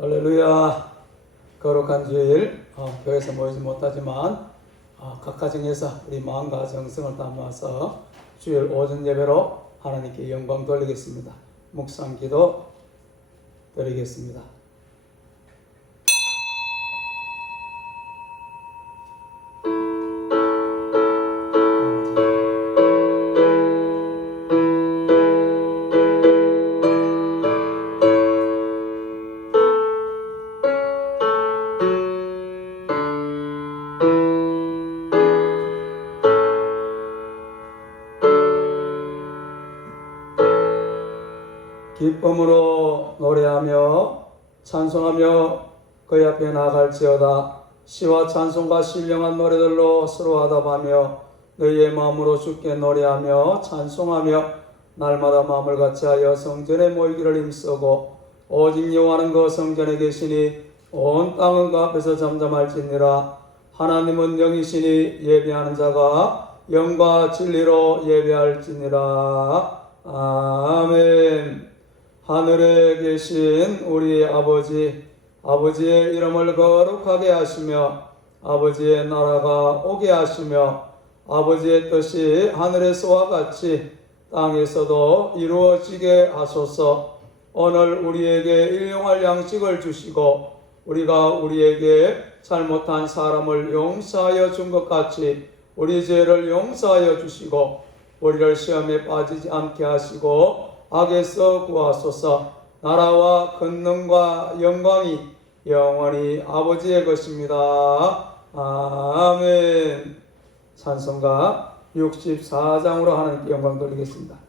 할렐루야. 거룩한 주일, 교회에서 모이지 못하지만 각 가정에서 우리 마음과 정성을 담아서 주일 오전 예배로 하나님께 영광 돌리겠습니다. 묵상 기도 드리겠습니다. 기쁨으로 노래하며 찬송하며 그의 앞에 나아갈지어다. 시와 찬송과 신령한 노래들로 서로 화답하며 너희의 마음으로 주께 노래하며 찬송하며 날마다 마음을 같이하여 성전에 모이기를 힘쓰고 오직 여호와는 그 성전에 계시니 온 땅은 그 앞에서 잠잠할지니라. 하나님은 영이시니 예배하는 자가 영과 진리로 예배할지니라. 아멘. 하늘에 계신 우리 아버지의 이름을 거룩하게 하시며 아버지의 나라가 오게 하시며 아버지의 뜻이 하늘에서와 같이 땅에서도 이루어지게 하소서. 오늘 우리에게 일용할 양식을 주시고 우리가 우리에게 잘못한 사람을 용서하여 준 것 같이 우리 죄를 용서하여 주시고 우리를 시험에 빠지지 않게 하시고 악에서 구하소서. 나라와 권능과 영광이 영원히 아버지의 것입니다. 아멘. 찬송가 64장으로 하나님께 영광 돌리겠습니다.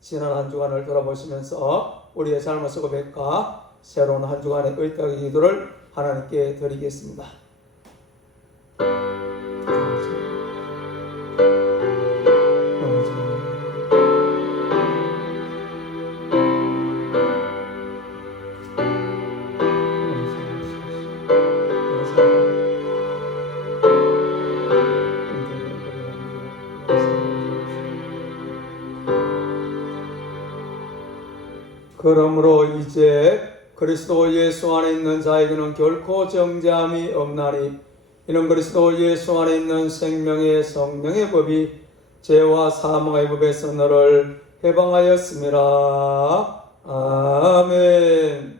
지난 한 주간을 돌아보시면서 우리의 잘못을 고백과 새로운 한 주간의 의탁의 기도를 하나님께 드리겠습니다. 그러므로 이제 그리스도 예수 안에 있는 자에게는 결코 정죄함이 없나니 이는 그리스도 예수 안에 있는 생명의 성령의 법이 죄와 사망의 법에서 너를 해방하였음이라. 아멘.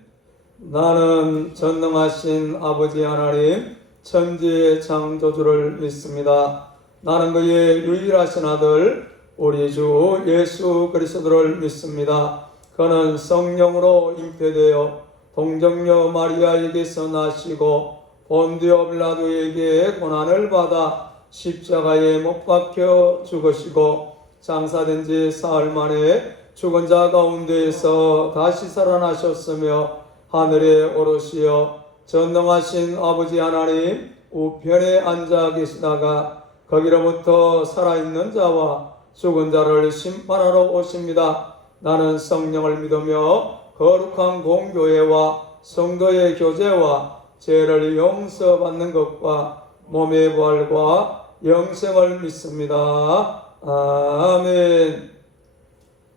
나는 전능하신 아버지 하나님 천지의 창조주를 믿습니다. 나는 그의 유일하신 아들 우리 주 예수 그리스도를 믿습니다. 그는 성령으로 잉태되어 동정녀 마리아에게서 나시고 본디오 빌라도에게 고난을 받아 십자가에 못 박혀 죽으시고 장사된 지 사흘 만에 죽은 자 가운데에서 다시 살아나셨으며 하늘에 오르시어 전능하신 아버지 하나님 우편에 앉아 계시다가 거기로부터 살아있는 자와 죽은 자를 심판하러 오십니다. 나는 성령을 믿으며 거룩한 공교회와 성도의 교제와 죄를 용서받는 것과 몸의 부활과 영생을 믿습니다. 아멘.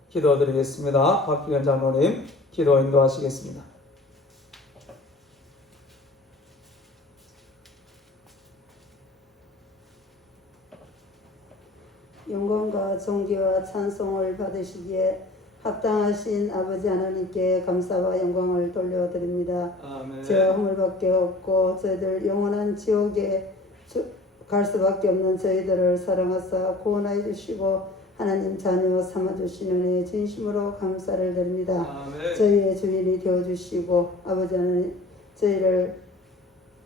기도드리겠습니다. 박기현 장로님 기도 인도하시겠습니다. 영광과 존귀와 찬송을 받으시기에 합당하신 아버지 하나님께 감사와 영광을 돌려드립니다. 아멘. 죄와 허물밖에 없고 저희들 영원한 지옥에 갈 수밖에 없는 저희들을 사랑하사 구원하여 주시고 하나님 자녀 삼아주시는 진심으로 감사를 드립니다. 아멘. 저희의 주인이 되어주시고 아버지 하나님 저희를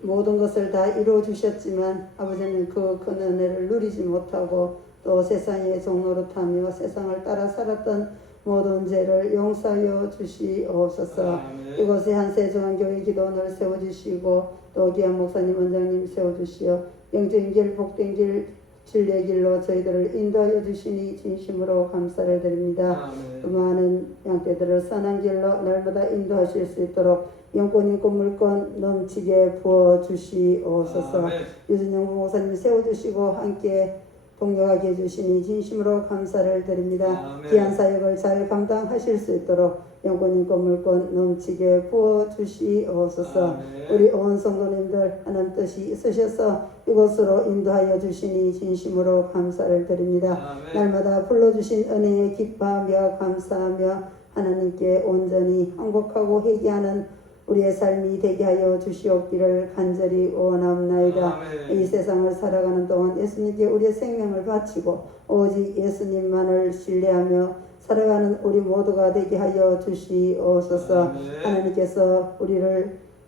모든 것을 다 이루어 주셨지만 아버지는 그 큰 은혜를 누리지 못하고 또 세상의 종노릇하며 세상을 따라 살았던 모든 죄를 용서하여 주시옵소서. 아멘. 이곳에 한세종한교회 기도원을 세워주시고 또 귀한 목사님 원장님 세워주시어 영적인 길 복된 길 진리의 길로 저희들을 인도하여 주시니 진심으로 감사를 드립니다. 그 많은 양떼들을 선한 길로 날마다 인도하실 수 있도록 영권 있고 물권 넘치게 부어주시옵소서. 유진영 목사님 세워주시고 함께 동역하게 해주시니 진심으로 감사를 드립니다. 귀한 사역을 잘 감당하실 수 있도록 영권 있고 물권 넘치게 부어주시옵소서. 우리 온 성도님들 하나님 뜻이 있으셔서 이곳으로 인도하여 주시니 진심으로 감사를 드립니다. 날마다 불러주신 은혜에 기뻐하며 감사하며 하나님께 온전히 항복하고 회개하는 우리의 삶이 되게 하여 주시옵기를 간절히 원합나이다. 이 세상을 살아가는 동안 예수님께 우리의 생명을 바치고 오직 예수님만을 신뢰하며 살아가는 우리 모두가 되게 하여 주시옵소서. 하나님께서 우리와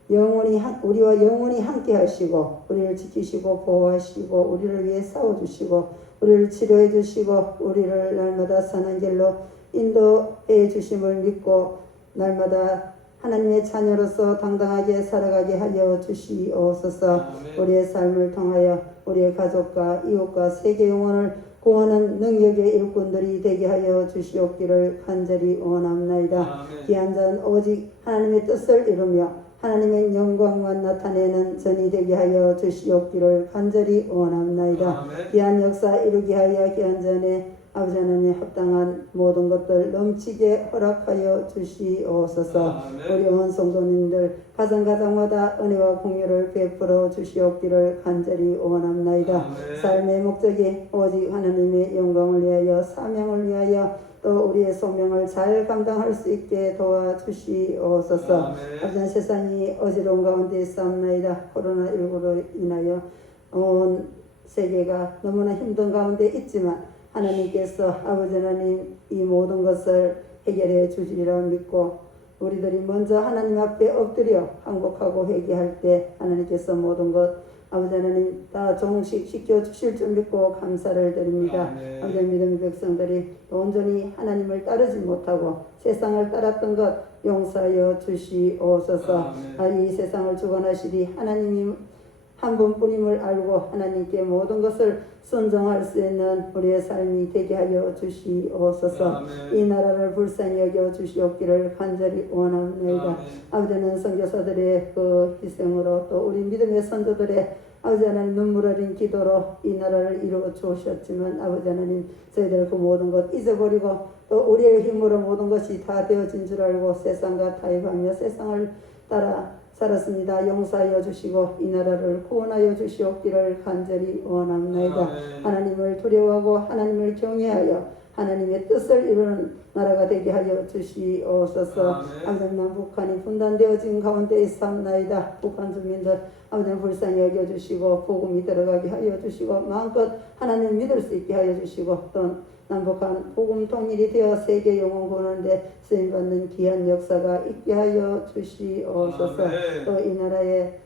영원히 함께 하시고 우리를 지키시고 보호하시고 우리를 위해 싸워주시고 우리를 치료해 주시고 우리를 날마다 선한 길로 인도해 주심을 믿고 날마다 하나님의 자녀로서 당당하게 살아가게 하여 주시옵소서. 우리의 삶을 통하여 우리의 가족과 이웃과 세계 영혼을 구원하는 능력의 일꾼들이 되게 하여 주시옵기를 간절히 원합나이다. 귀한 자는 오직 하나님의 뜻을 이루며 하나님의 영광만 나타내는 전이 되게 하여 주시옵기를 간절히 원합나이다. 귀한 역사 이루게 하여 귀한 전에 아버지 하나님의 합당한 모든 것들 넘치게 허락하여 주시옵소서. 우리 온 성도님들 가정가정마다 은혜와 공유를 베풀어 주시옵기를 간절히 원합나이다. 삶의 목적이 오직 하나님의 영광을 위하여 사명을 위하여 또 우리의 소명을 잘 감당할 수 있게 도와주시옵소서. 아버지 세상이 어지러운 가운데 있사옵나이다. 코로나19로 인하여 온 세계가 너무나 힘든 가운데 있지만 하나님께서 아버지 하나님 이 모든 것을 해결해 주시리라 믿고 우리들이 먼저 하나님 앞에 엎드려 항복하고 회개할 때 하나님께서 모든 것 아버지 하나님 다 종식시켜 주실 줄 믿고 감사를 드립니다. 아버지 믿음의 백성들이 온전히 하나님을 따르지 못하고 세상을 따랐던 것 용서하여 주시옵소서. 이 세상을 주관하시리 하나님이 한 분뿐임을 알고 하나님께 모든 것을 순종할 수 있는 우리의 삶이 되게 하여 주시옵소서. 이 나라를 불쌍히 여겨 주시옵기를 간절히 원합니다. 아버지는 선교사들의 그 희생으로 또 우리 믿음의 선조들의 아버지 하나님 눈물 어린 기도로 이 나라를 이루어 주셨지만 아버지 하나님 저희들 그 모든 것 잊어버리고 또 우리의 힘으로 모든 것이 다 되어진 줄 알고 세상과 타협하며 세상을 따라 살았습니다. 용서하여 주시고 이 나라를 구원하여 주시옵기를 간절히 원합니다. 아멘. 하나님을 두려워하고 하나님을 경외하여 하나님의 뜻을 이루는 나라가 되게 하여 주시옵소서. 아버지 남북한이 분단되어진 가운데 있사옵나이다. 북한 주민들 아버지 불쌍히 여겨주시고 복음이 들어가게 하여 주시고 마음껏 하나님을 믿을 수 있게 하여 주시고 또 남북한 복음 통일이 되어 세계 영혼 구원하는데 쓰임받는 귀한 역사가 있게 하여 주시옵소서. 또 이 나라의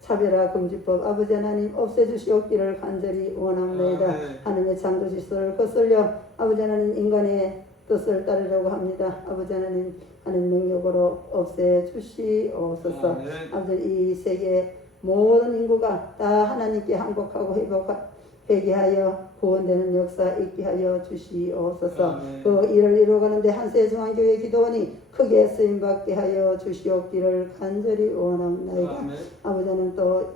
차별화 금지법 아버지 하나님 없애주시옵기를 간절히 원합니다. 하나님의 창조 질서를 거슬려 아버지 하나님 인간의 뜻을 따르려고 합니다. 아버지 하나님 하나님 능력으로 없애주시옵소서. 아버지 이 세계 모든 인구가 다 하나님께 항복하고 회개하여 구원되는 역사 있게 하여 주시옵소서. 그 일을 이루어가는데 한세중앙교회 기도원이 크게 쓰임받게 하여 주시옵기를 간절히 원합니다. 아버지는 또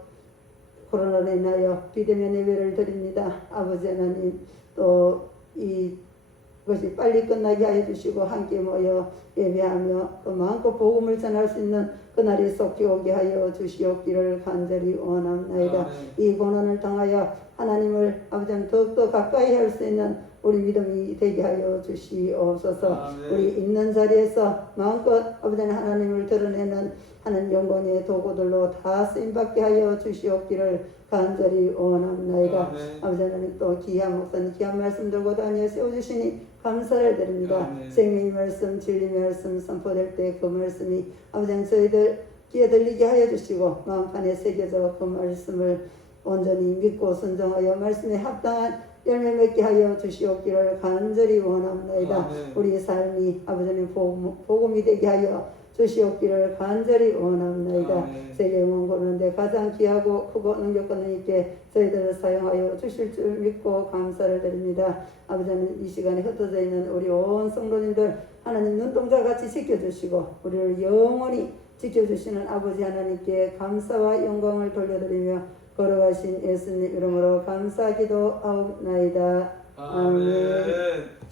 코로나로 인하여 비대면 예배를 드립니다. 아버지 하나님 또 이것이 빨리 끝나게 하여 주시고 함께 모여 예배하며 또 마음껏 복음을 전할 수 있는 그날이 속히 오게 하여 주시옵기를 간절히 원합니다. 이 고난을 당하여 하나님을 아버지는 더욱더 가까이 할 수 있는 우리 믿음이 되게 하여 주시옵소서. 우리 있는 자리에서 마음껏 아버지는 하나님을 드러내는 하나님 영광의 도구들로 다 쓰임받게 하여 주시옵기를 간절히 원합니다. 아버지 하나님 또 귀한 목사님 귀한 말씀 들고 다니어 세워주시니 감사를 드립니다. 생명의 말씀 진리의 말씀 선포될 때 그 말씀이 아버지 저희들 귀에 들리게 하여 주시고 마음판에 새겨져 그 말씀을 온전히 믿고 순종하여 말씀에 합당한 열매 맺게 하여 주시옵기를 간절히 원합니다. 우리의 삶이 아버지님 복음이 되게 하여 주시옵기를 간절히 원합니다. 세계 영혼 보는데 가장 귀하고 크고 능력권 있게 저희들을 사용하여 주실 줄 믿고 감사를 드립니다. 아버지는 이 시간에 흩어져 있는 우리 온 성도님들 하나님 눈동자같이 지켜주시고 우리를 영원히 지켜주시는 아버지 하나님께 감사와 영광을 돌려드리며 걸어가신 예수님 이름으로 감사기도 하옵나이다. 아멘.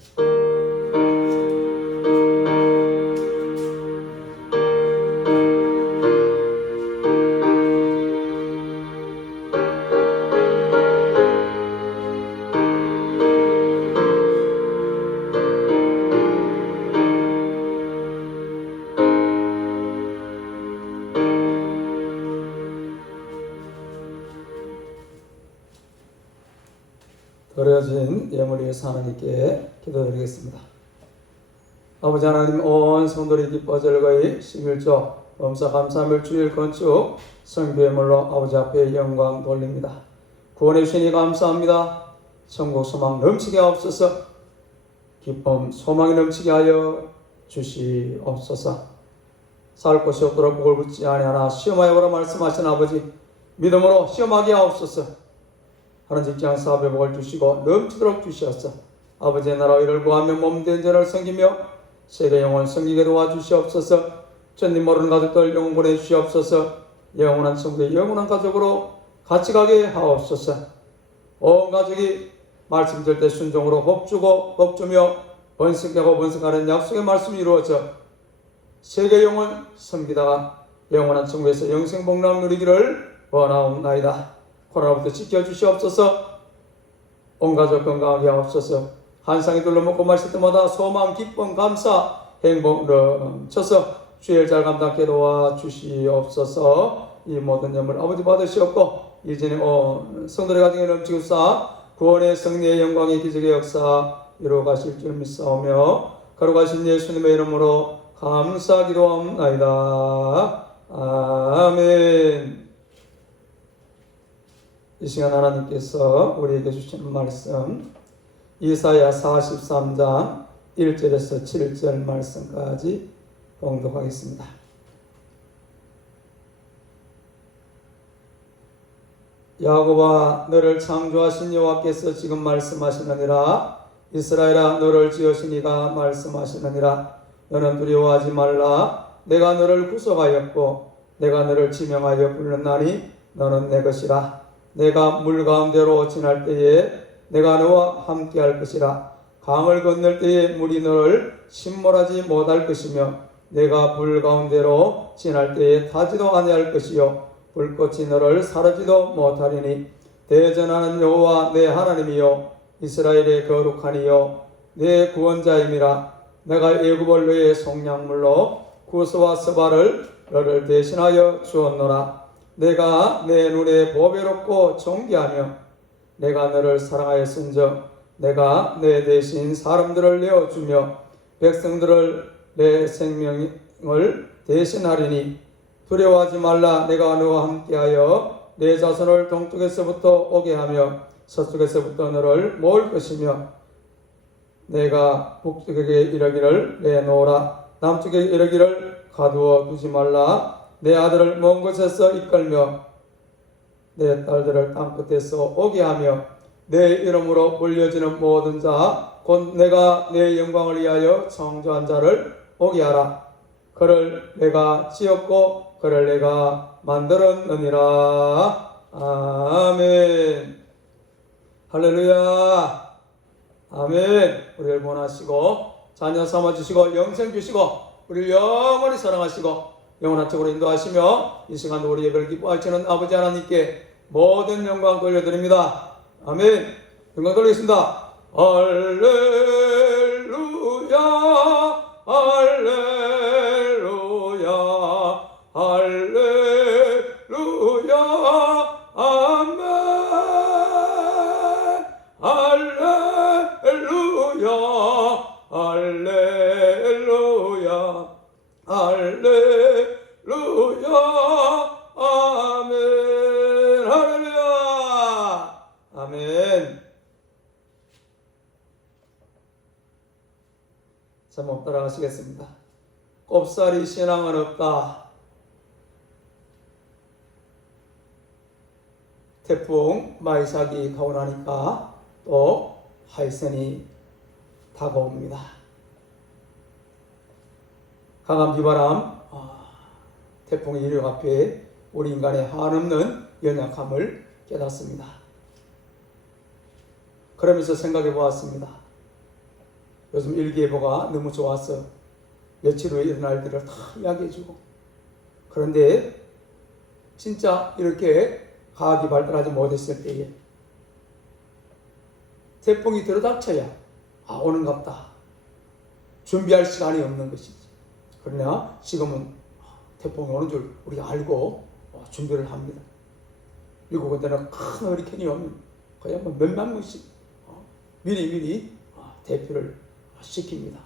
드려진 예물 위해서 하나님께 기도드리겠습니다. 아버지 하나님 온 성도들이 기뻐 즐거이 11조 범사 감사물 주일 건축 성교예물로 아버지 앞에 영광 돌립니다. 구원해 주시니 감사합니다. 천국 소망 넘치게 하옵소서. 기쁨 소망이 넘치게 하여 주시옵소서. 살 곳이 없도록 복을 붙지 아니하나 시험하여 보라 말씀하신 아버지 믿음으로 시험하게 하옵소서. 하는 직장 사업에 복을 주시고 넘치도록 주시옵소서. 아버지의 나라 일을 구하며 몸된 자를 섬기며 세계 영혼 섬기게 도와주시옵소서. 전님 모르는 가족들 영혼 보내주시옵소서. 영원한 천국의 영원한 가족으로 같이 가게 하옵소서. 온 가족이 말씀 들 때 순종으로 법주고 법주며 번성하고 번성하는 약속의 말씀이 이루어져 세계 영혼 섬기다가 영원한 천국에서 영생복락 누리기를 원하옵나이다. 코로나부터 지켜주시옵소서. 온 가족 건강하게 하옵소서. 한 상이 둘러먹고 마실 때마다 소망, 기쁨, 감사, 행복 넘쳐서 주일 잘 감당케 도와주시옵소서. 이 모든 예물 아버지 받으시옵고 이전에 성도의 가정에 넘치고사 구원의 승리의 영광의 기적의 역사 이루어가실 줄 믿사오며 거룩하신 예수님의 이름으로 감사 기도합나이다. 아멘. 이 시간 하나님께서 우리에게 주시는 말씀 이사야 43장 1절에서 7절 말씀까지 봉독하겠습니다. 야곱아 너를 창조하신 여호와께서 지금 말씀하시느니라. 이스라엘아 너를 지으신 이가 말씀하시느니라. 너는 두려워하지 말라. 내가 너를 구속하였고 내가 너를 지명하여 불렀나니 너는 내 것이라. 내가 물 가운데로 지날 때에 내가 너와 함께할 것이라. 강을 건널 때에 물이 너를 침몰하지 못할 것이며 내가 불 가운데로 지날 때에 타지도 아니할 것이요 불꽃이 너를 사르지도 못하리니 대전하는 여호와 내 하나님이요 이스라엘의 거룩하니요 내 구원자임이라. 내가 애굽을 너의 속량물로 구스와 스바를 너를 대신하여 주었노라. 내가 내 눈에 보배롭고 존귀하며 내가 너를 사랑하였은즉 내가 내 대신 사람들을 내어주며 백성들을 내 생명을 대신하리니 두려워하지 말라. 내가 너와 함께하여 내 자손을 동쪽에서부터 오게 하며 서쪽에서부터 너를 모을 것이며 내가 북쪽에게 이르기를 내놓으라. 남쪽에 이르기를 가두어 두지 말라. 내 아들을 먼 곳에서 이끌며 내 딸들을 땅끝에서 오게 하며 내 이름으로 불려지는 모든 자 곧 내가 내 영광을 위하여 창조한 자를 오게 하라. 그를 내가 지었고 그를 내가 만들었느니라. 아멘. 할렐루야. 아멘. 우리를 원하시고 자녀 삼아주시고 영생 주시고 우리를 영원히 사랑하시고 영원한 쪽으로 인도하시며 이 시간도 우리 예배를 기뻐하시는 아버지 하나님께 모든 영광 돌려드립니다. 아멘. 영광 돌리겠습니다. 할렐루야 할렐루야 할렐루야 아멘. 할렐루야 할렐루야 할렐루야 아멘. 할렐루야 아멘. 제목 따라가시겠습니다. 꼽사리 신앙은 없다. 태풍 마이삭이 가고 나니까 또 하이선이 다가옵니다. 강한 비바람, 태풍의 이력 앞에 우리 인간의 한없는 연약함을 깨닫습니다. 그러면서 생각해 보았습니다. 요즘 일기예보가 너무 좋아서 며칠 후에 일어날 일을 다 이야기해주고, 그런데 진짜 이렇게 과학이 발달하지 못했을 때에 태풍이 들어닥쳐야 오는갑다 준비할 시간이 없는 것이지. 그러나 지금은 태풍이 오는 줄 우리가 알고 준비를 합니다. 미국은 데는 큰 허리케인이 오면 거의 뭐 몇만 명씩 미리 대피를 시킵니다.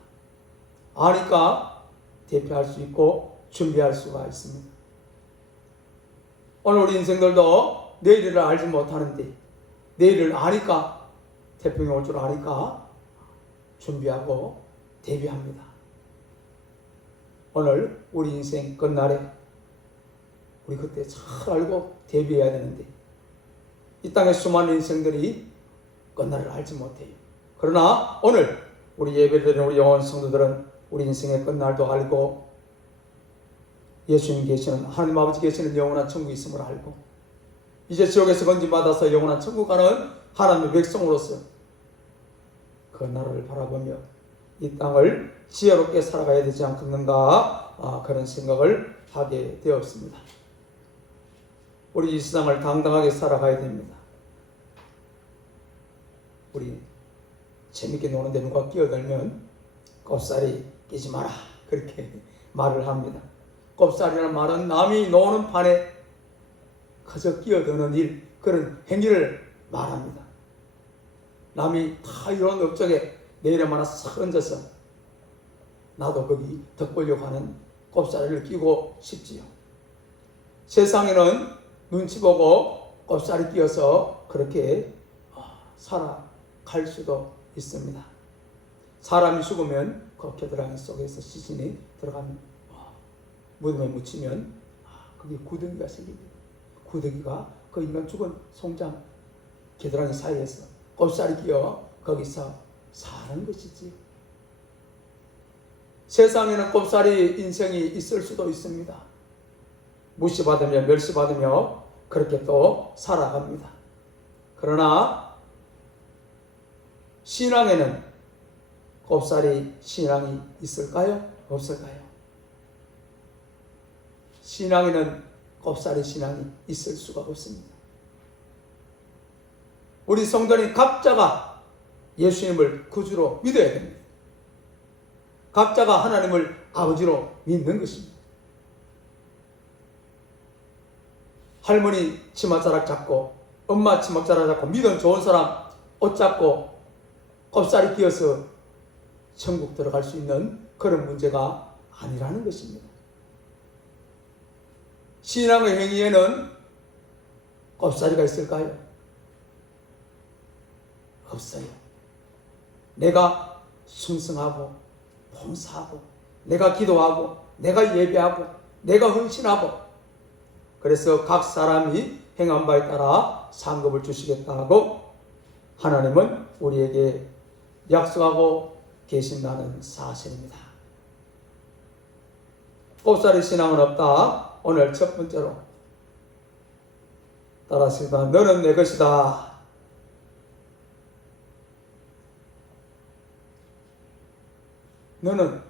아니까 대피할 수 있고 준비할 수가 있습니다. 오늘 우리 인생들도 내일을 알지 못하는데 내일을 아니까, 태풍이 올 줄 아니까 준비하고 대비합니다. 오늘 우리 인생 끝날에 우리 그때 잘 알고 대비해야 되는데 이 땅의 수많은 인생들이 끝날을 알지 못해요. 그러나 오늘 우리 예배드리는 우리 영혼 성도들은 우리 인생의 끝날도 알고 예수님 계시는, 하나님 아버지 계시는 영원한 천국이 있음을 알고 이제 지옥에서 건짐받아서 영원한 천국 가는 하나님의 백성으로서 그 나라를 바라보며 이 땅을 지혜롭게 살아가야 되지 않겠는가, 그런 생각을 하게 되었습니다. 우리 이 세상을 당당하게 살아가야 됩니다. 우리 재밌게 노는데 누가 끼어들면 꼽사리 끼지 마라, 그렇게 말을 합니다. 꼽사리라는 말은 남이 노는 판에 그저 끼어드는 일, 그런 행위를 말합니다. 남이 다 이런 업적에 내 이름 하나 싹 얹어서 나도 거기 덕보려고 하는 꼽사리를 끼고 싶지요. 세상에는 눈치 보고 꼽사리 끼어서 그렇게 살아갈 수도 있습니다. 사람이 죽으면 그 겨드랑이 속에서 시신이 들어가면 무덤에 묻히면 거기 구덩이가 생깁니다. 구덩이가 그 인간 죽은 송장 겨드랑이 사이에서 꼽사리 끼어 거기서 사는 것이지. 세상에는 꼽사리 인생이 있을 수도 있습니다. 무시받으며 멸시받으며 그렇게 또 살아갑니다. 그러나 신앙에는 꼽사리 신앙이 있을까요? 없을까요? 신앙에는 꼽사리 신앙이 있을 수가 없습니다. 우리 성도님 각자가 예수님을 구주로 믿어야 됩니다. 각자가 하나님을 아버지로 믿는 것입니다. 할머니 치맛자락 잡고 엄마 치맛자락 잡고 믿음 좋은 사람 옷 잡고 꼽사리 끼어서 천국 들어갈 수 있는 그런 문제가 아니라는 것입니다. 신앙의 행위에는 꼽사리가 있을까요? 없어요. 내가 순승하고 봉사하고 내가 기도하고 내가 예배하고 내가 헌신하고 그래서 각 사람이 행한 바에 따라 상급을 주시겠다고 하나님은 우리에게 약속하고 계신다는 사실입니다. 꼽사리 신앙은 없다. 오늘 첫 번째로 따라하시다. 너는 내 것이다. 너는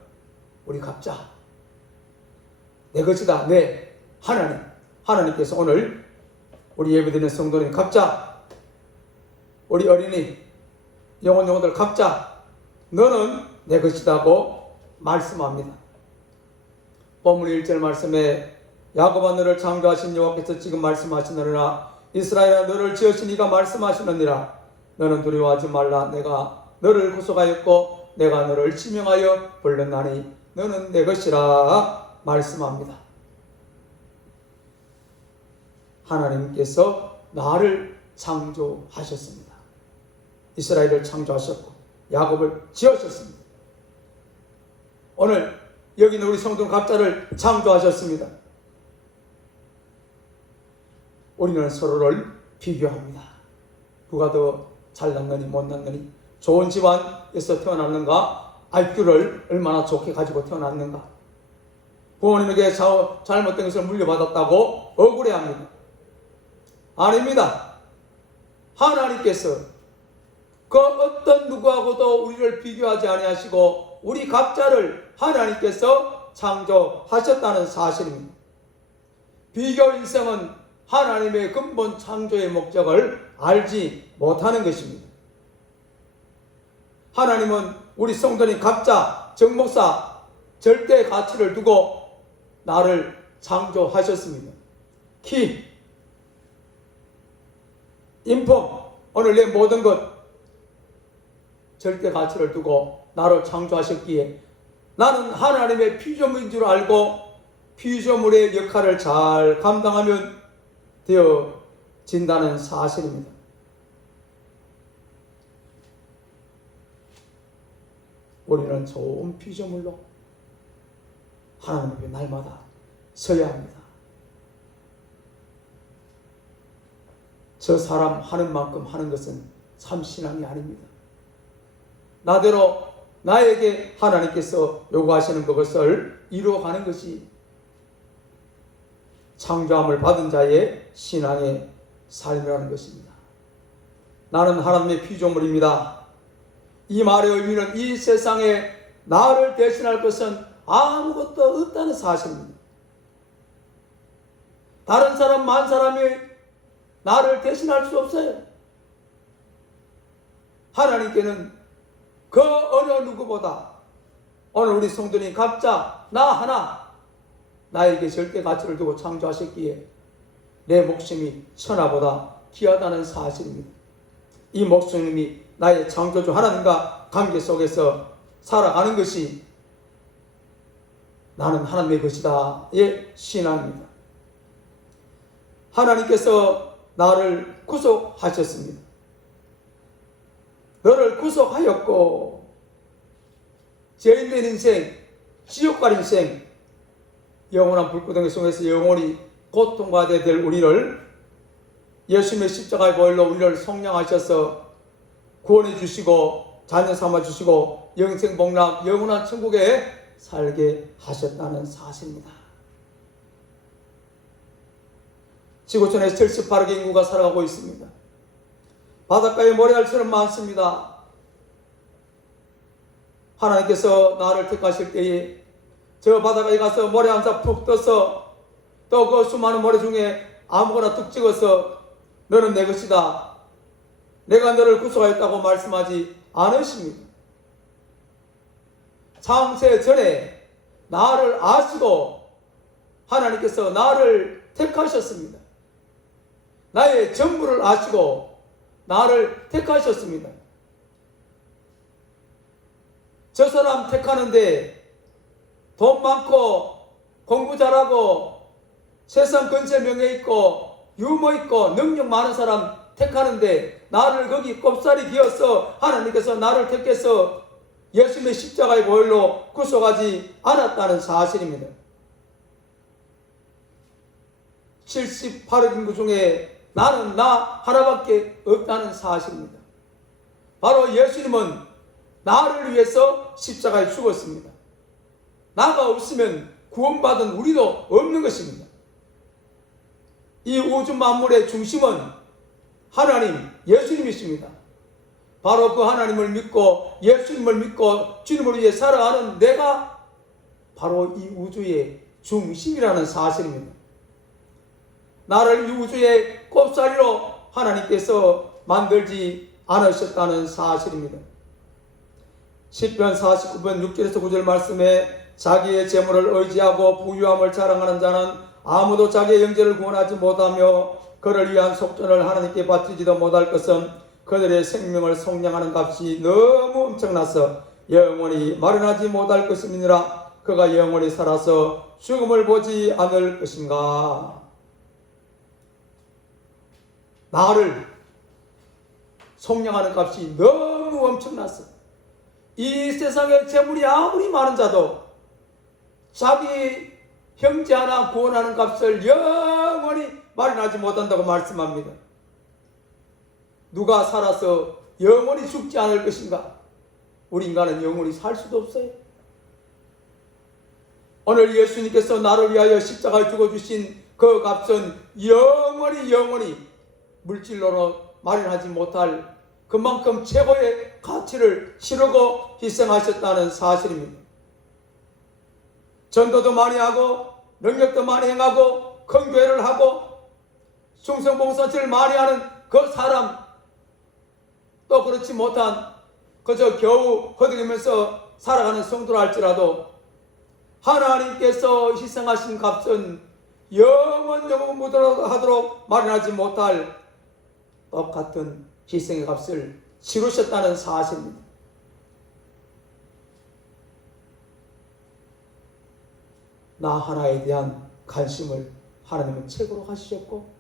우리 각자 내 것이다. 내 하나님께서 오늘 우리 예배드리는 성도님 각자 우리 어린이 영혼들 각자 너는 내 것이다고 말씀합니다. 본문 1절 말씀에 야곱아 너를 창조하신 여호와께서 지금 말씀하시느니라 이스라엘아 너를 지으신 이가 말씀하시느니라 너는 두려워하지 말라 내가 너를 구속하였고 내가 너를 지명하여 불렀나니 너는 내 것이라 말씀합니다. 하나님께서 나를 창조하셨습니다. 이스라엘을 창조하셨고 야곱을 지으셨습니다. 오늘 여기 있는 우리 성도 각자를 창조하셨습니다. 우리는 서로를 비교합니다. 누가 더 잘났느니 못났느니 좋은 집안에서 태어났는가 IQ를 얼마나 좋게 가지고 태어났는가 부모님에게 잘못된 것을 물려받았다고 억울해합니다. 아닙니다. 하나님께서 그 어떤 누구하고도 우리를 비교하지 아니하시고 우리 각자를 하나님께서 창조하셨다는 사실입니다. 비교 인생은 하나님의 근본 창조의 목적을 알지 못하는 것입니다. 하나님은 우리 성도님 각자 정목사 절대 가치를 두고 나를 창조하셨습니다. 키, 인품, 오늘 내 모든 것 절대 가치를 두고 나를 창조하셨기에 나는 하나님의 피조물인 줄 알고 피조물의 역할을 잘 감당하면 되어진다는 사실입니다. 우리는 좋은 피조물로 하나님 앞에 날마다 서야 합니다. 저 사람 하는 만큼 하는 것은 참 신앙이 아닙니다. 나대로 나에게 하나님께서 요구하시는 그것을 이루어가는 것이 창조함을 받은 자의 신앙의 삶이라는 것입니다. 나는 하나님의 피조물입니다. 이 말의 의미는 이 세상에 나를 대신할 것은 아무것도 없다는 사실입니다. 다른 사람 만 사람이 나를 대신할 수 없어요. 하나님께는 그 어느 누구보다 오늘 우리 성도님 각자 나 하나 나에게 절대 가치를 두고 창조하셨기에 내 목숨이 천하보다 귀하다는 사실입니다. 이 목숨이 나의 창조주 하나님과 관계 속에서 살아가는 것이 나는 하나님의 것이다의 신앙입니다. 하나님께서 나를 구속하셨습니다. 너를 구속하였고 죄인된 인생, 지옥 갈 인생, 영원한 불구덩이 속에서 영원히 고통받아야 될 우리를 예수님의 십자가의 보혈로 우리를 속량하셔서 구원해 주시고 자녀 삼아 주시고 영생 복락 영원한 천국에 살게 하셨다는 사실입니다. 지구촌에서 78억의 인구가 살아가고 있습니다. 바닷가에 모래알처럼 많습니다. 하나님께서 나를 택하실 때에 저 바닷가에 가서 모래 한 삽 푹 떠서 또 그 수많은 모래 중에 아무거나 툭 찍어서 너는 내 것이다, 내가 너를 구속하였다고 말씀하지 않으십니다. 창세 전에 나를 아시고 하나님께서 나를 택하셨습니다. 나의 전부를 아시고 나를 택하셨습니다. 저 사람 택하는데 돈 많고 공부 잘하고 세상 근처에 명예 있고 유머 있고 능력 많은 사람 택하는데 나를 거기 꼽사리 기어서 하나님께서 나를 택해서 예수님의 십자가의 보혈로 구속하지 않았다는 사실입니다. 78억 인구 중에 나는 나 하나밖에 없다는 사실입니다. 바로 예수님은 나를 위해서 십자가에 죽었습니다. 나가 없으면 구원받은 우리도 없는 것입니다. 이 우주 만물의 중심은 하나님, 예수님이십니다. 바로 그 하나님을 믿고 예수님을 믿고 주님을 위해 살아가는 내가 바로 이 우주의 중심이라는 사실입니다. 나를 이 우주의 꼽사리로 하나님께서 만들지 않으셨다는 사실입니다. 시편 49편 6절에서 9절 말씀에 자기의 재물을 의지하고 부유함을 자랑하는 자는 아무도 자기의 영재를 구원하지 못하며 그를 위한 속전을 하나님께 바치지도 못할 것은 그들의 생명을 속량하는 값이 너무 엄청나서 영원히 마련하지 못할 것임이니라. 그가 영원히 살아서 죽음을 보지 않을 것인가. 나를 속량하는 값이 너무 엄청났어. 이 세상에 재물이 아무리 많은 자도 자기 형제 하나 구원하는 값을 영원히 마련하지 못한다고 말씀합니다. 누가 살아서 영원히 죽지 않을 것인가? 우리 인간은 영원히 살 수도 없어요. 오늘 예수님께서 나를 위하여 십자가에 죽어주신 그 값은 영원히 물질로는 마련하지 못할 그만큼 최고의 가치를 치르고 희생하셨다는 사실입니다. 전도도 많이 하고 능력도 많이 행하고 큰 교회를 하고 충성봉사를 많이 하는 그 사람, 또 그렇지 못한 그저 겨우 허둥이면서 살아가는 성도라 할지라도 하나님께서 희생하신 값은 영원 무도하도록 마련하지 못할 똑같은 희생의 값을 치르셨다는 사실입니다. 나 하나에 대한 관심을 하나님은 최고로 하시셨고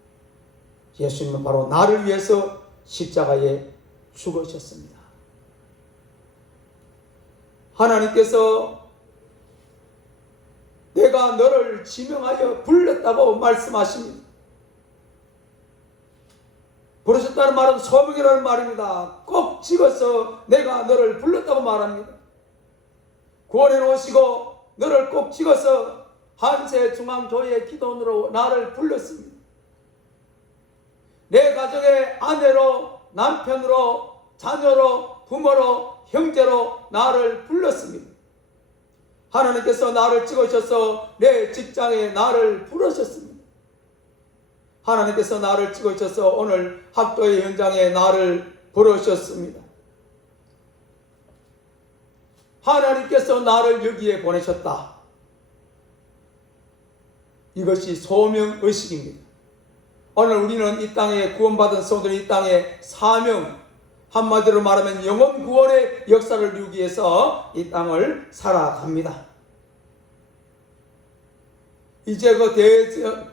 예수님은 바로 나를 위해서 십자가에 죽으셨습니다. 하나님께서 내가 너를 지명하여 불렀다고 말씀하십니다. 부르셨다는 말은 소명이라는 말입니다. 꼭 찍어서 내가 너를 불렀다고 말합니다. 구원해 놓으시고 너를 꼭 찍어서 한세중앙교회 기도원으로 나를 불렀습니다. 내 가정의 아내로, 남편으로, 자녀로, 부모로, 형제로 나를 불렀습니다. 하나님께서 나를 찍으셔서 내 직장에 나를 부르셨습니다. 하나님께서 나를 찍으셔서 오늘 학교의 현장에 나를 부르셨습니다. 하나님께서 나를 여기에 보내셨다. 이것이 소명의식입니다. 오늘 우리는 이 땅에 구원받은 성도들이 이 땅에 사명, 한마디로 말하면 영혼 구원의 역사를 이루기 위해서 이 땅을 살아갑니다. 이제 그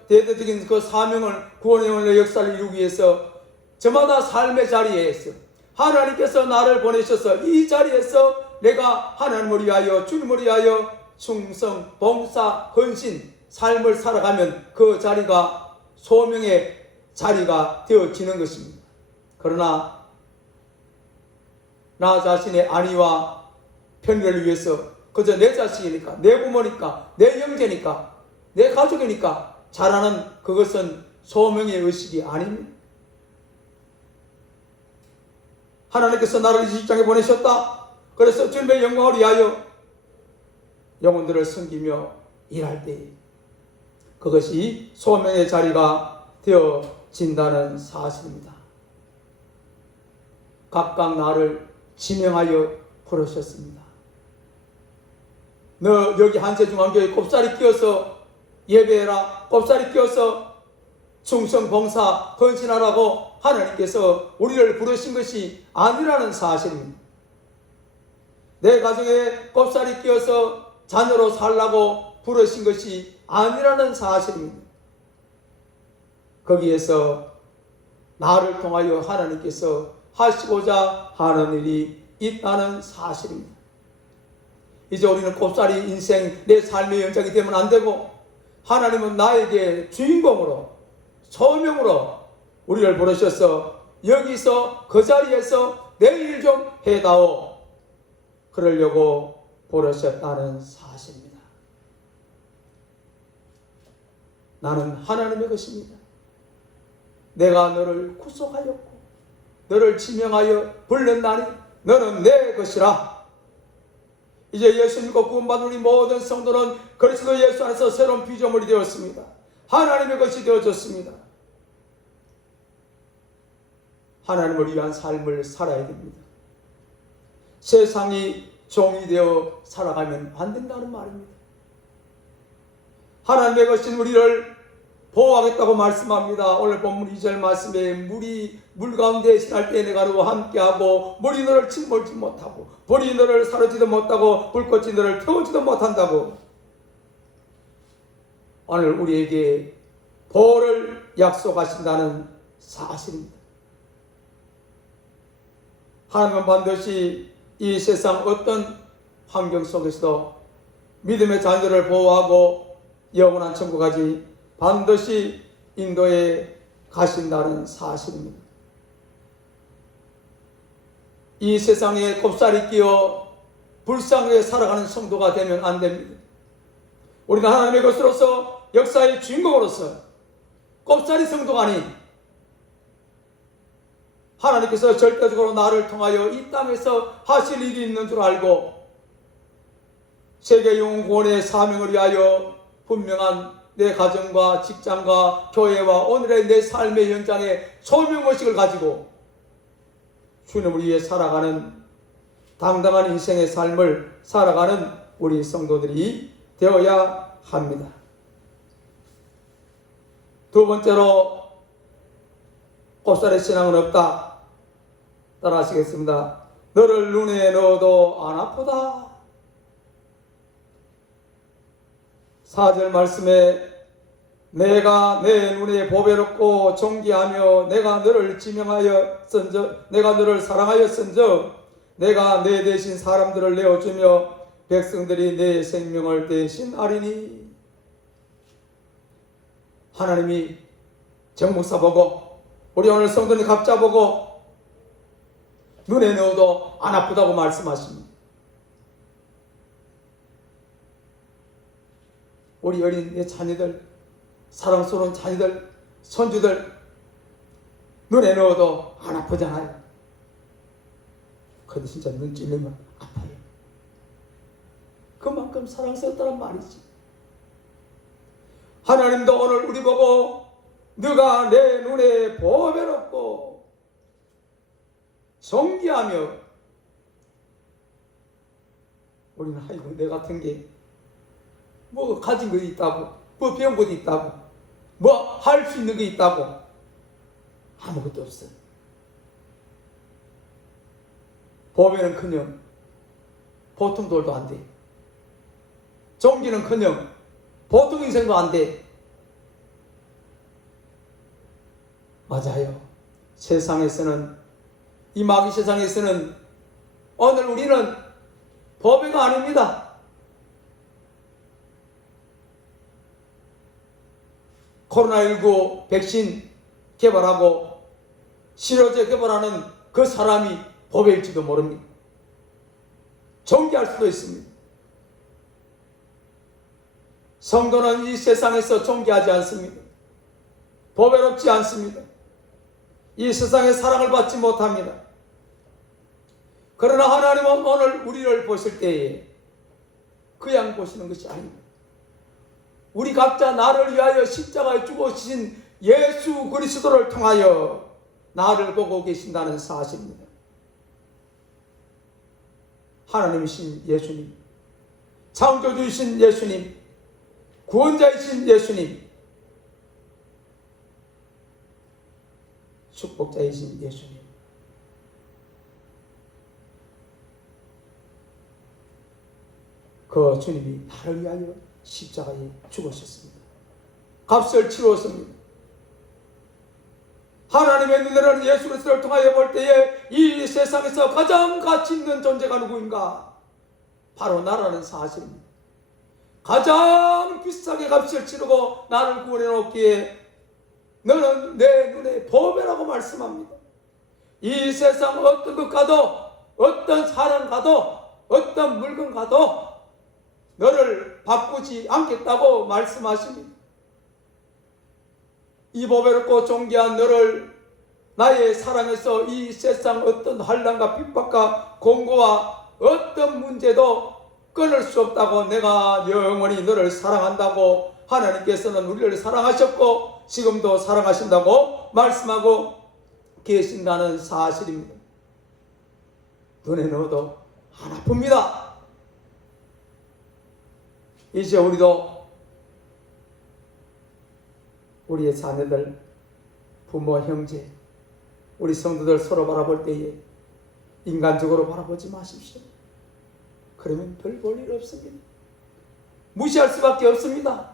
대대적인 그 사명을, 구원의 역사를 이루기 위해서 저마다 삶의 자리에서 하나님께서 나를 보내셔서 이 자리에서 내가 하나님을 위하여, 주님을 위하여 충성, 봉사, 헌신, 삶을 살아가면 그 자리가 소명의 자리가 되어지는 것입니다. 그러나 나 자신의 안위와 편리를 위해서 그저 내 자식이니까, 내 부모니까, 내 형제니까, 내 가족이니까 잘하는 그것은 소명의 의식이 아닙니다. 하나님께서 나를 이 직장에 보내셨다. 그래서 주님의 영광을 위하여 영혼들을 섬기며 일할 때 그것이 소명의 자리가 되어진다는 사실입니다. 각각 나를 지명하여 부르셨습니다. 너 여기 한세중앙교회 꼽사리 끼워서 예배해라, 꼽사리 끼워서 충성 봉사 헌신하라고 하나님께서 우리를 부르신 것이 아니라는 사실입니다. 내 가정에 꼽사리 끼워서 자녀로 살라고 부르신 것이 아니라는 사실입니다. 거기에서 나를 통하여 하나님께서 하시고자 하는 일이 있다는 사실입니다. 이제 우리는 꼽사리 인생 내 삶의 연장이 되면 안 되고 하나님은 나에게 주인공으로 소명으로 우리를 부르셔서 여기서 그 자리에서 내 일 좀 해다오 그러려고 부르셨다는 사실입니다. 나는 하나님의 것입니다. 내가 너를 구속하였고 너를 지명하여 불렀나니 너는 내 것이라. 이제 예수 믿고 구원받은 우리 모든 성도는 그리스도 예수 안에서 새로운 피조물이 되었습니다. 하나님의 것이 되어졌습니다. 하나님을 위한 삶을 살아야 됩니다. 세상이 종이 되어 살아가면 안 된다는 말입니다. 하나님의 것인 우리를 보호하겠다고 말씀합니다. 오늘 본문 2절 말씀에 물 가운데 신할 때 내가 너와 함께하고 물이 너를 침몰지 못하고 불이 너를 사르지도 못하고 불꽃이 너를 태우지도 못한다고 오늘 우리에게 보호를 약속하신다는 사실입니다. 하나님은 반드시 이 세상 어떤 환경 속에서도 믿음의 자녀를 보호하고 영원한 천국까지 반드시 인도에 가신다는 사실입니다. 이 세상에 꼽살이 끼어 불쌍하게 살아가는 성도가 되면 안 됩니다. 우리는 하나님의 것으로서 역사의 주인공으로서 꼽살이 성도가 아닌 하나님께서 절대적으로 나를 통하여 이 땅에서 하실 일이 있는 줄 알고 세계 영혼 구원의 사명을 위하여 분명한 내 가정과 직장과 교회와 오늘의 내 삶의 현장에 소명의식을 가지고 주님을 위해 살아가는 당당한 인생의 삶을 살아가는 우리 성도들이 되어야 합니다. 두 번째로 꼽살의 신앙은 없다. 따라 하시겠습니다. 너를 눈에 넣어도 안 아프다. 4절 말씀에 내가 내 눈에 보배롭고 존귀하며 내가 너를 지명하였은즉 내가 너를 사랑하였은즉 내가 내 대신 사람들을 내어주며 백성들이 내 생명을 대신하리니. 하나님이 정목사 보고 우리 오늘 성도님 각자 보고 눈에 넣어도 안 아프다고 말씀하십니다. 우리 어린 내 자녀들, 사랑스러운 자녀들, 손주들 눈에 넣어도 안 아프잖아요. 근데 진짜 눈 찔리면 아파요. 그만큼 사랑스럽다는 말이지. 하나님도 오늘 우리 보고 너가 내 눈에 보배롭고 존귀하며 우리는 아이고 내 같은 게 뭐 가진 거 있다고 뭐 배운 것도 있다고 뭐 할 수 있는 게 있다고 아무것도 없어요. 보배는커녕 보통 돌도 안 돼. 존귀는커녕 보통 인생도 안 돼. 맞아요. 세상에서는 이 마귀 세상에서는 오늘 우리는 보배가 아닙니다. 코로나19 백신 개발하고 치료제 개발하는 그 사람이 보배일지도 모릅니다. 존귀할 수도 있습니다. 성도는 이 세상에서 존귀하지 않습니다. 보배롭지 않습니다. 이 세상에 사랑을 받지 못합니다. 그러나 하나님은 오늘 우리를 보실 때에 그냥 보시는 것이 아닙니다. 우리 각자 나를 위하여 십자가에 죽으신 예수 그리스도를 통하여 나를 보고 계신다는 사실입니다. 하나님이신 예수님, 창조주이신 예수님, 구원자이신 예수님, 축복자이신 예수님, 그 주님이 나를 위하여 십자가에 죽으셨습니다. 값을 치루었습니다. 하나님의 눈에는 예수 그리스도를 통하여 볼 때에 이 세상에서 가장 가치 있는 존재가 누구인가? 바로 나라는 사실입니다. 가장 비싸게 값을 치르고 나를 구원해 놓기에 너는 내 눈에 보배라고 말씀합니다. 이 세상 어떤 것 가도, 어떤 사람 가도, 어떤 물건 가도 너를 바꾸지 않겠다고 말씀하십니다. 이 보배롭고 존귀한 너를 나의 사랑에서 이 세상 어떤 환난과 핍박과 공고와 어떤 문제도 끊을 수 없다고, 내가 영원히 너를 사랑한다고 하나님께서는 우리를 사랑하셨고 지금도 사랑하신다고 말씀하고 계신다는 사실입니다. 눈에 넣어도 안 아픕니다. 이제 우리도 우리의 자녀들, 부모, 형제, 우리 성도들 서로 바라볼 때에 인간적으로 바라보지 마십시오. 그러면 별 볼 일 없습니다. 무시할 수밖에 없습니다.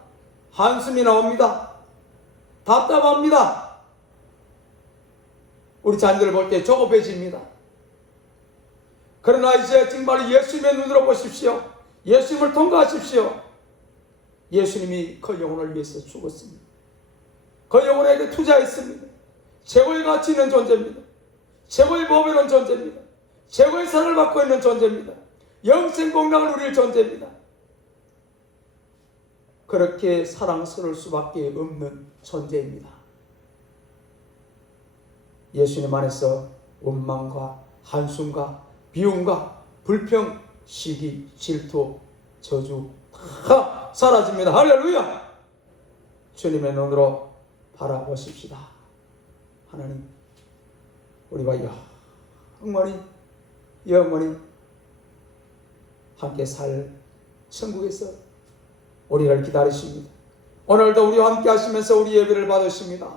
한숨이 나옵니다. 답답합니다. 우리 자녀들 볼 때 조급해집니다. 그러나 이제 정말 예수님의 눈으로 보십시오. 예수님을 통과하십시오. 예수님이 그 영혼을 위해서 죽었습니다. 그 영혼에게 투자했습니다. 최고의 가치 있는 존재입니다. 최고의 보배로운 존재입니다. 최고의 사랑을 받고 있는 존재입니다. 영생 공락을 누릴 존재입니다. 그렇게 사랑스러울 수밖에 없는 존재입니다. 예수님 안에서 원망과 한숨과 비움과 불평, 시기, 질투, 저주 다 사라집니다. 할렐루야! 주님의 눈으로 바라보십시다. 하나님, 우리가 영원히 함께 살 천국에서 우리를 기다리십니다. 오늘도 우리와 함께 하시면서 우리 예배를 받으십니다.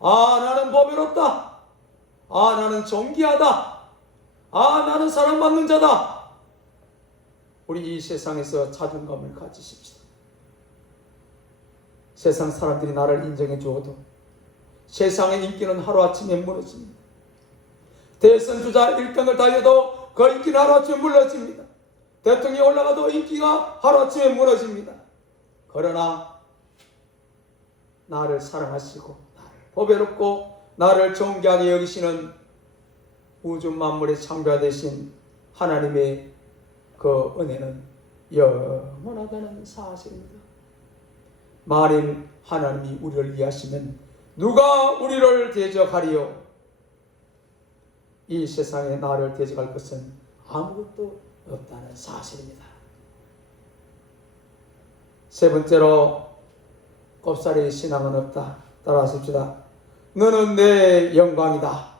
아, 나는 보배롭다. 아, 나는 존귀하다. 아, 나는 사랑받는 자다. 우리 이 세상에서 자존감을 가지십시다. 세상 사람들이 나를 인정해 주어도 세상의 인기는 하루아침에 무너집니다. 대선 주자 1등을 달려도 그 인기는 하루아침에 무너집니다. 대통령이 올라가도 인기가 하루아침에 무너집니다. 그러나 나를 사랑하시고 나를 보배롭고 나를 존귀하게 여기시는 우주 만물의 창조자 되신 하나님의 그 은혜는 영원하다는 사실입니다. 만일 하나님이 우리를 위하시면 누가 우리를 대적하리요? 이 세상에 나를 대적할 것은 아무것도 없다는 사실입니다. 세 번째로, 꼽사리의 신앙은 없다. 따라하십시다. 너는 내 영광이다.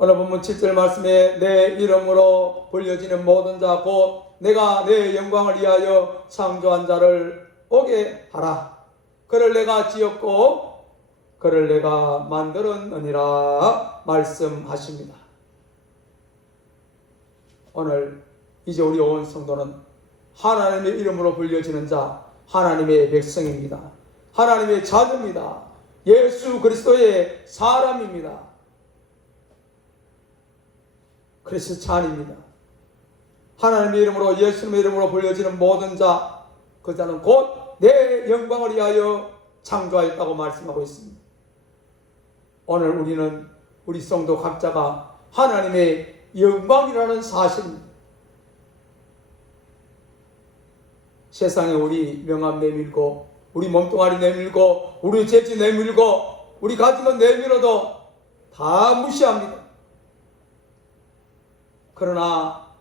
오늘 본문 7절 말씀에 내 이름으로 불려지는 모든 자 곧 내가 내 영광을 위하여 창조한 자를 오게 하라. 그를 내가 지었고 그를 내가 만들었느니라 말씀하십니다. 오늘 이제 우리 온 성도는 하나님의 이름으로 불려지는 자, 하나님의 백성입니다. 하나님의 자녀입니다. 예수 그리스도의 사람입니다. 크리스찬입니다. 하나님의 이름으로, 예수님의 이름으로 불려지는 모든 자, 그 자는 곧 내 영광을 위하여 창조하였다고 말씀하고 있습니다. 오늘 우리는, 우리 성도 각자가 하나님의 영광이라는 사실입니다. 세상에 우리 명함 내밀고, 우리 몸뚱아리 내밀고, 우리 재치 내밀고, 우리 가진 것 내밀어도 다 무시합니다. 그러나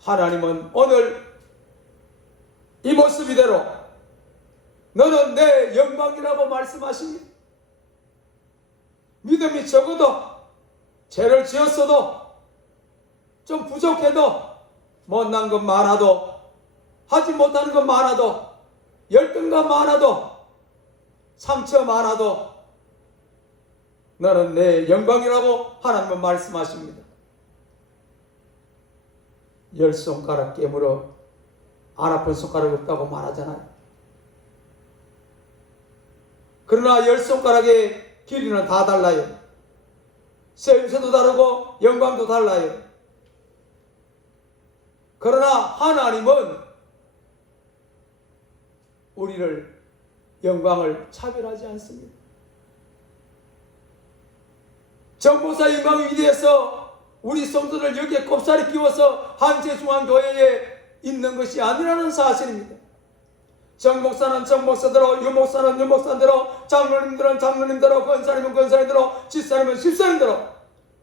하나님은 오늘 이 모습 이대로 너는 내 영광이라고 말씀하십니다. 믿음이 적어도, 죄를 지었어도, 좀 부족해도, 못난 것 많아도, 하지 못하는 것 많아도, 열등감 많아도, 상처 많아도 너는 내 영광이라고 하나님은 말씀하십니다. 10손가락 깨물어 안 아픈 손가락 없다고 말하잖아요. 그러나 10손가락의 길이는 다 달라요. 쓰임새도 다르고 영광도 달라요. 그러나 하나님은 우리를, 영광을 차별하지 않습니다. 정보사 영광이 위대해서 우리 성도들 여기에 꼽사리 끼워서 한제중앙교회에 있는 것이 아니라는 사실입니다. 정목사는 정목사대로, 유목사는 유목사대로, 장로님들은 장로님대로, 권사님은 권사님대로, 집사님은 집사님대로,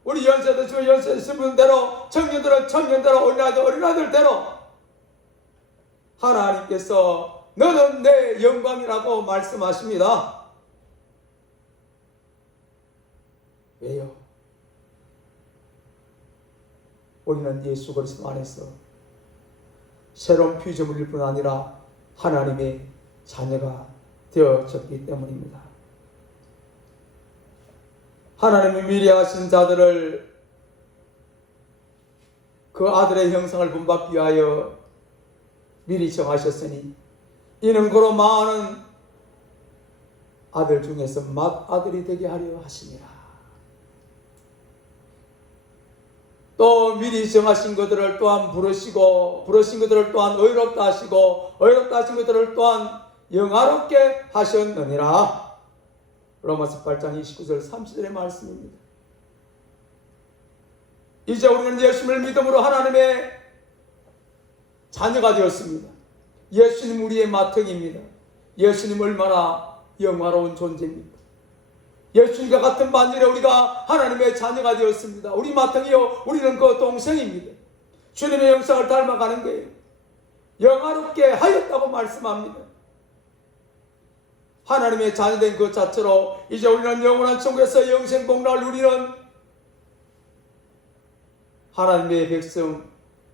우리 연세대 주면 연세대 신분대로, 청년들은 청년대로, 어린아이들 어린아이들대로 하나님께서 너는 내 영광이라고 말씀하십니다. 왜요? 우리는 예수 그리스도 안에서 새로운 피조물일 뿐 아니라 하나님의 자녀가 되어졌기 때문입니다. 하나님이 미리 하신 자들을 그 아들의 형상을 본받기 위하여 미리 정하셨으니 이는 고로 많은 아들 중에서 맏아들이 되게 하려 하심이라. 또 미리 정하신 것들을 또한 부르시고, 부르신 것들을 또한 의롭다 하시고, 의롭다 하신 것들을 또한 영화롭게 하셨느니라. 로마서 8장 29절 30절의 말씀입니다. 이제 우리는 예수님을 믿음으로 하나님의 자녀가 되었습니다. 예수님 우리의 맏형입니다. 예수님 얼마나 영화로운 존재입니까? 예수님과 같은 반열에 우리가 하나님의 자녀가 되었습니다. 우리 맏형이요, 우리는 그 동생입니다. 주님의 형상을 닮아가는 거예요. 영화롭게 하였다고 말씀합니다. 하나님의 자녀된 그 자체로 이제 우리는 영원한 천국에서 영생 복락을 누리는 하나님의 백성,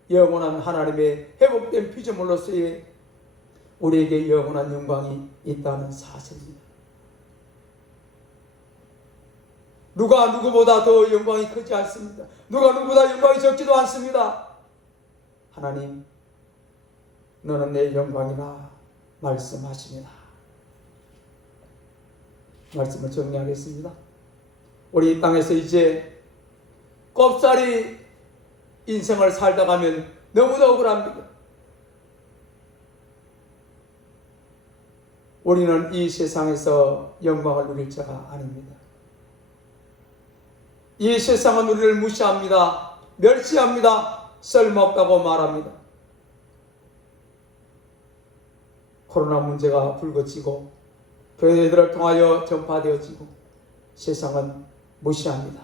영원한 하나님의 회복된 피조물로서의 우리에게 영원한 영광이 있다는 사실입니다. 누가 누구보다 더 영광이 크지 않습니다. 누가 누구보다 영광이 적지도 않습니다. 하나님, 너는 내 영광이라 말씀하십니다. 말씀을 정리하겠습니다. 우리 이 땅에서 이제 꼽사리 인생을 살다 가면 너무도 억울합니다. 우리는 이 세상에서 영광을 누릴 자가 아닙니다. 이 세상은 우리를 무시합니다. 멸시합니다. 쓸모없다고 말합니다. 코로나 문제가 불거지고 교회들을 통하여 전파되어지고 세상은 무시합니다.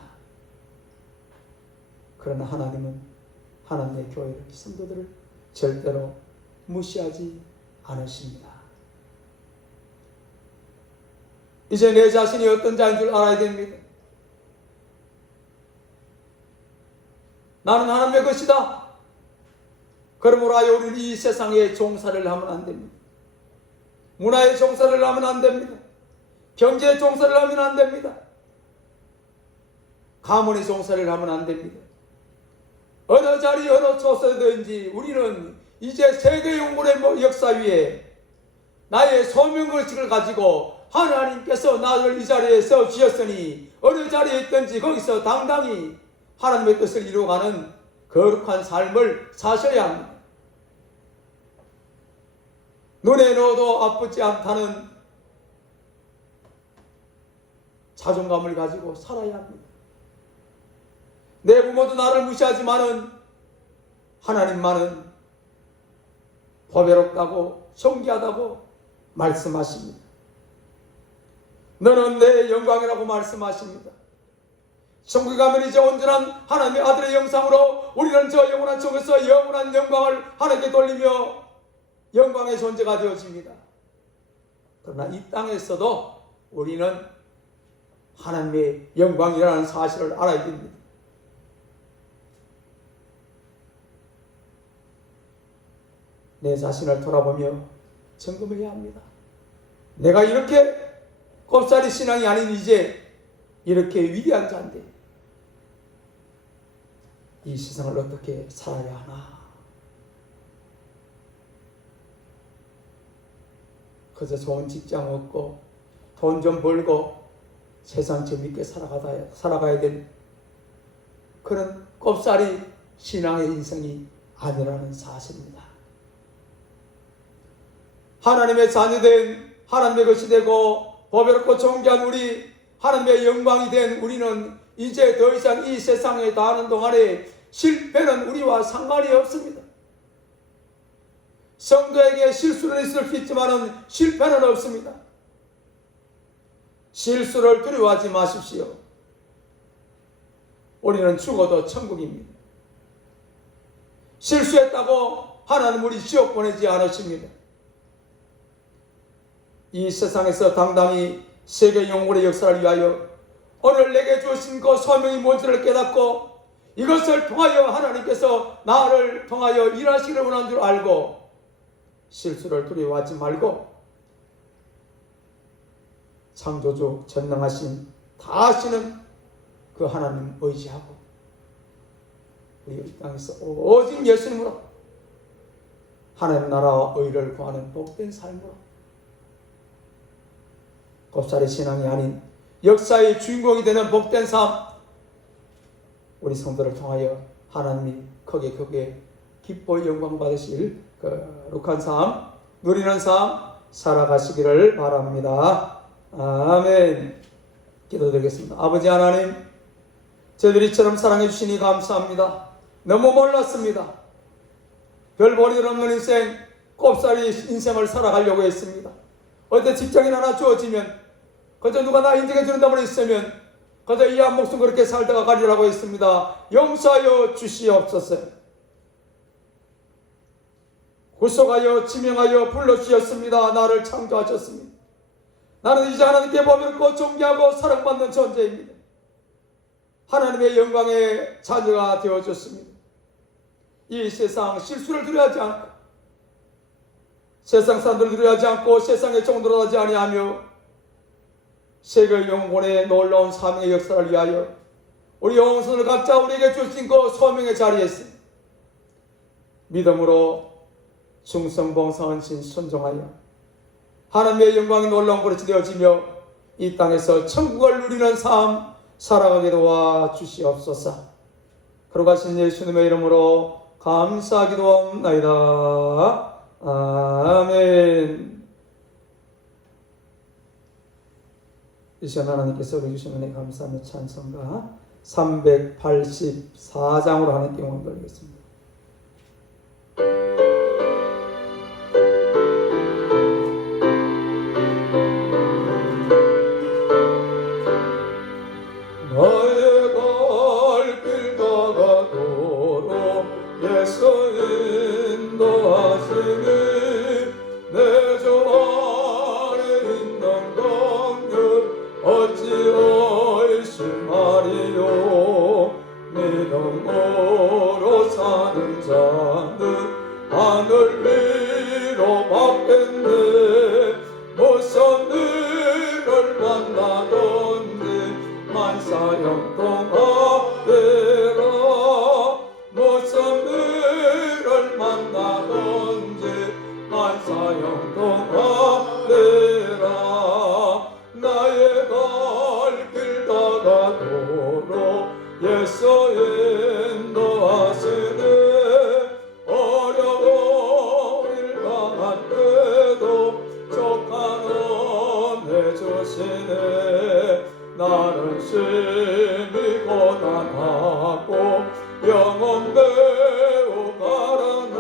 그러나 하나님은 하나님의 교회를, 성도들을 절대로 무시하지 않으십니다. 이제 내 자신이 어떤 자인 줄 알아야 됩니다. 나는 하나님의 것이다. 그러므로 하여 우리는 이 세상에 종사를 하면 안 됩니다. 문화의 종사를 하면 안 됩니다. 경제의 종사를 하면 안 됩니다. 가문의 종사를 하면 안 됩니다. 어느 자리 어느 초소든지 우리는 이제 세계 영혼의 역사 위에 나의 소명의식을 가지고 하나님께서 나를 이 자리에 세워주셨으니 어느 자리에 있든지 거기서 당당히 하나님의 뜻을 이루어가는 거룩한 삶을 사셔야 합니다. 눈에 넣어도 아프지 않다는 자존감을 가지고 살아야 합니다. 내 부모도 나를 무시하지만은 하나님만은 보배롭다고 존귀하다고 말씀하십니다. 너는 내 영광이라고 말씀하십니다. 천국에 가면 이제 온전한 하나님의 아들의 형상으로 우리는 저 영원한 천국에서 영원한 영광을 하나님께 돌리며 영광의 존재가 되어집니다. 그러나 이 땅에서도 우리는 하나님의 영광이라는 사실을 알아야 됩니다. 내 자신을 돌아보며 점검해야 합니다. 내가 이렇게 꼽사리 신앙이 아닌 이제 이렇게 위대한 자인데 이 세상을 어떻게 살아야 하나. 그저 좋은 직장 얻고 돈 좀 벌고 세상 재밌게 살아가야 될 그런 꼽사리 신앙의 인생이 아니라는 사실입니다. 하나님의 자녀된 하나님의 것이 되고 보배롭고 존귀한 우리 하나님의 영광이 된 우리는 이제 더 이상 이 세상에 다하는 동안에 실패는 우리와 상관이 없습니다. 성도에게 실수는 있을 수 있지만 실패는 없습니다. 실수를 두려워하지 마십시오. 우리는 죽어도 천국입니다. 실수했다고 하나님 우리 지옥 보내지 않으십니다. 이 세상에서 당당히 세계 영혼의 역사를 위하여 오늘 내게 주신 그 소명이 뭔지를 깨닫고 이것을 통하여 하나님께서 나를 통하여 일하시기를 원하는 줄 알고 실수를 두려워하지 말고 창조주 전능하신 다 하시는 그 하나님 의지하고 우리 이 땅에서 오직 예수님으로 하나님 나라와 의를 구하는 복된 삶으로 곱살이 신앙이 아닌 역사의 주인공이 되는 복된 삶 우리 성도를 통하여 하나님이 크게 기뻐 영광 받으실 거룩한 삶 누리는 삶 살아가시기를 바랍니다. 아멘. 기도드리겠습니다. 아버지 하나님 저희들이 이처럼 사랑해 주시니 감사합니다. 너무 몰랐습니다. 별 볼일 없는 인생 꼽사리 인생을 살아가려고 했습니다. 어떤 직장인 하나 주어지면 그저 누가 나 인정해 주는다고 있으면 그저 이 한 목숨 그렇게 살다가 가리라고 했습니다. 용서하여 주시옵소서. 구속하여 지명하여 불러주셨습니다. 나를 창조하셨습니다. 나는 이제 하나님께 보배롭고 존귀하고 사랑받는 존재입니다. 하나님의 영광의 자녀가 되어줬습니다. 이 세상 실수를 두려워하지 않고 세상 사람들을 두려워하지 않고 세상의 종들을 하지 아니하며 세계 영혼의 놀라운 사명의 역사를 위하여 우리 영혼선을 각자 우리에게 주신 그 소명의 자리에서 믿음으로 충성봉사한신 순종하여 하나님의 영광이 놀라운 그릇이 되어지며 이 땅에서 천국을 누리는 삶 살아가게 도와 주시옵소서. 거룩하신 예수님의 이름으로 감사기도합나이다. 아멘. 이 시간 하나님께서 우리 주신 은혜 감사하며 찬송가 384장으로 하나님께 영광 돌리겠습니다. 나의 갈 길 다가도록 예수 인도하시니 내 주 안에 있는 강들 어찌 의심하리요. 믿음으로 사는 자는 하늘 위로 받겠네. 무슨 일을 만나든지 만사형통하리라. 무슨 일을 만나든지 만사형통하리라. 나의 갈 길 다가도록 예수 인도하시네. 어려운 일 당할 때도 족한 은혜 주시네. 나는 심히 고난하고 영혼 매우 가라나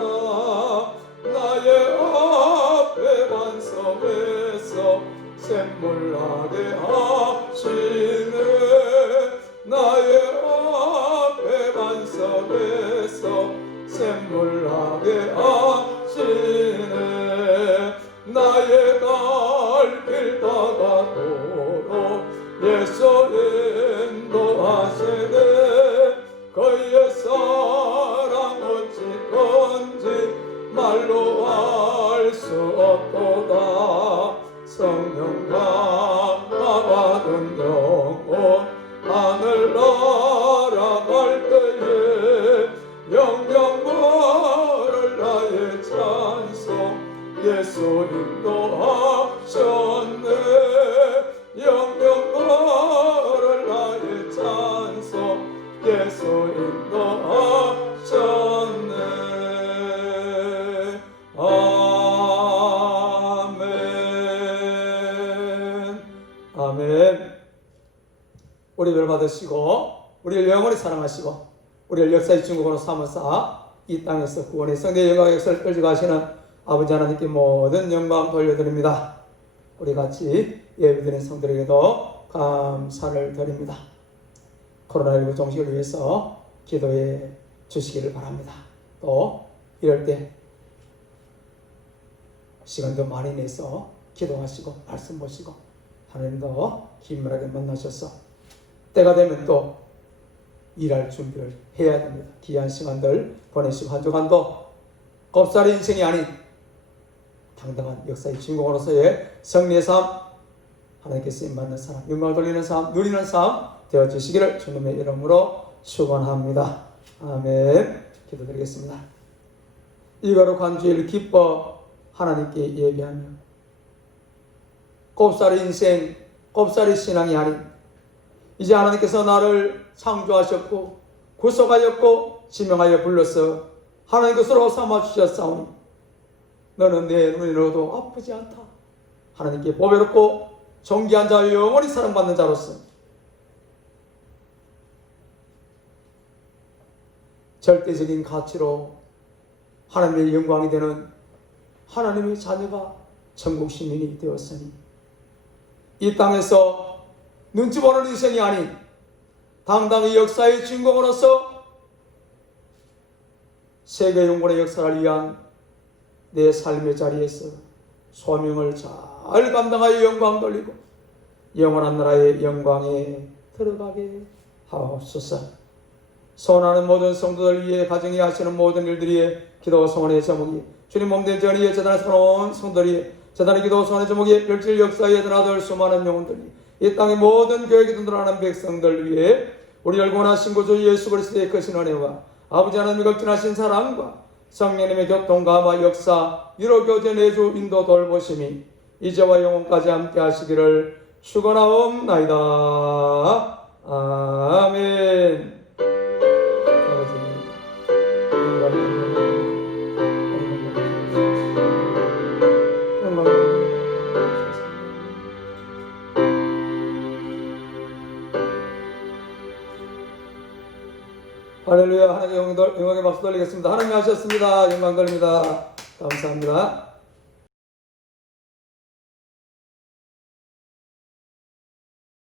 나의 앞에 반석에서 샘물나게 하시네. 나의 하시네 나의 갈 길 다가도록 예수 인도하시네 그의 사랑 어찌건지 말로 알 수 없도다 성령과 받은 영혼 하늘 날아갈 때에 영영 걸을 나의 찬송 예수 인도하셨네 영영 걸을 나의 찬송 예수 인도하셨네 아멘 아멘. 우리를 받으시고 우리를 영원히 사랑하시고 우리를 역사의 중국으로 삼으사 이 땅에서 구원의 성대의 영광의 역사를 끌어가시는 아버지 하나님께 모든 영광 돌려드립니다. 우리 같이 예배드린 성들에게도 감사를 드립니다. 코로나19 종식을 위해서 기도해 주시기를 바랍니다. 또 이럴 때 시간도 많이 내서 기도하시고 말씀 보시고 하나님도 긴밀하게 만나셔서 때가 되면 또 일할 준비를 해야 됩니다. 귀한 시간들 보내시고 한 주간도 곱살이 인생이 아닌 당당한 역사의 주인공으로서의 승리의 삶 하나님께 쓰임받는 삶 영광을 돌리는 삶 누리는 삶 되어주시기를 주님의 이름으로 축원합니다. 아멘. 기도드리겠습니다. 이 거룩한 주일을 기뻐 하나님께 예배하며 곱살이 인생 곱살이 신앙이 아닌 이제 하나님께서 나를 창조하셨고 구속하였고 지명하여 불러서 하나님 것으로 삼아주셨사오니 너는 내 눈으로도 아프지 않다. 하나님께 보배롭고 존귀한 자 영원히 사랑받는 자로서 절대적인 가치로 하나님의 영광이 되는 하나님의 자녀가 천국 시민이 되었으니 이 땅에서 눈치 보는 인생이 아닌 당당히 역사의 주인공으로서 세계 영혼의 역사를 위한 내 삶의 자리에서 소명을 잘 감당하여 영광 돌리고 영원한 나라의 영광에 들어가게 하옵소서. 소원하는 모든 성도들 위해 가정에 하시는 모든 일들이 기도 소원의 제목이 주님 몸된 전의에 재단에 서러운 성도들이 재단의 기도 소원의 제목이 별질 역사에 드나들 수많은 영혼들이 이 땅의 모든 교회에 든든하는 백성들 위해 우리를 구원하신 구주 예수 그리스도의 크신 은혜와 아버지 하나님의 극진하신 사랑과 성령님의 교통감화 역사 위로 교제 내주 인도 돌보심이 이제와 영원까지 함께 하시기를 축원하옵나이다. 아멘. 할렐루야. 하나님의 영광의 박수 돌리겠습니다. 하나님 하셨습니다. 영광 돌립니다. 감사합니다.